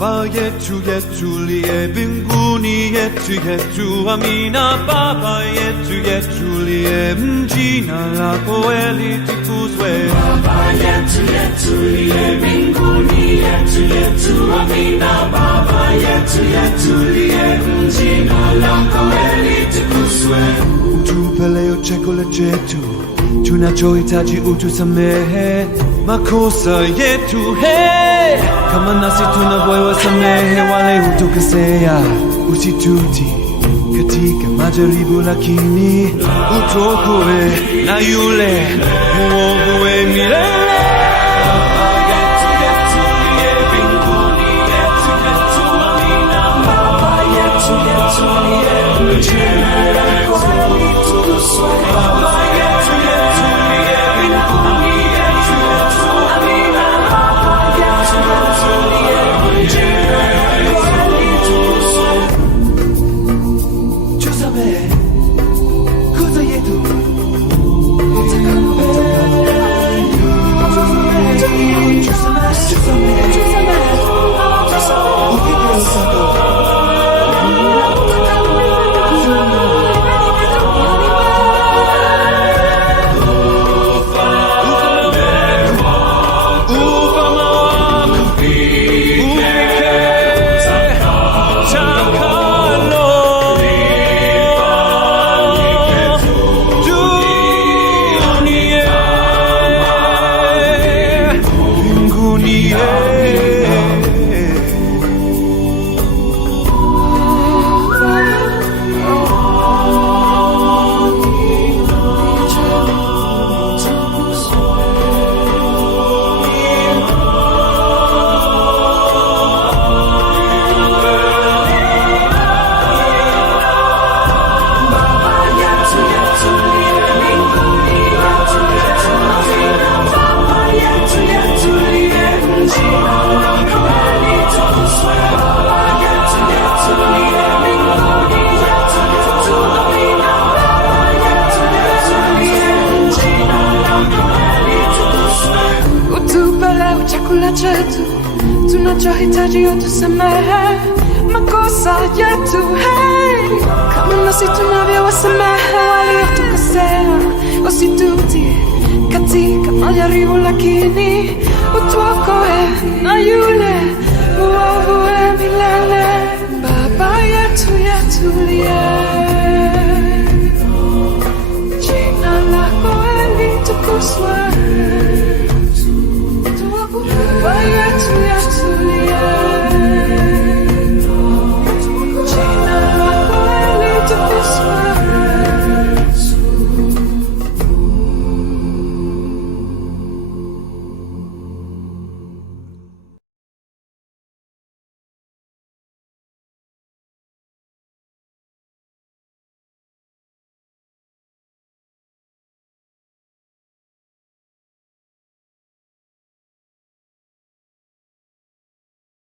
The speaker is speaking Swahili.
Baba yetu liye mbinguni yetu amina. Baba yetu liye jina lako litukuzwe. Baba yetu liye mbinguni yetu amina. Baba yetu liye jina lako litukuzwe. Utupe leo chakula chetu, tunachohitaji utusamehe makosa yetu, hey, kama nasi tunavyowasamehe wale hutukosea. Usitutie katika majaribu, lakini utuokoe na yule mwovu milele. Chakula chetu tunachohitaji utusamehe makosa yetu, hey, kama nasi tunavyowasamehe waliotukosea. Usitutie katika majaribu, lakini utuokoe na yule mwovu milele. Baba yetu liye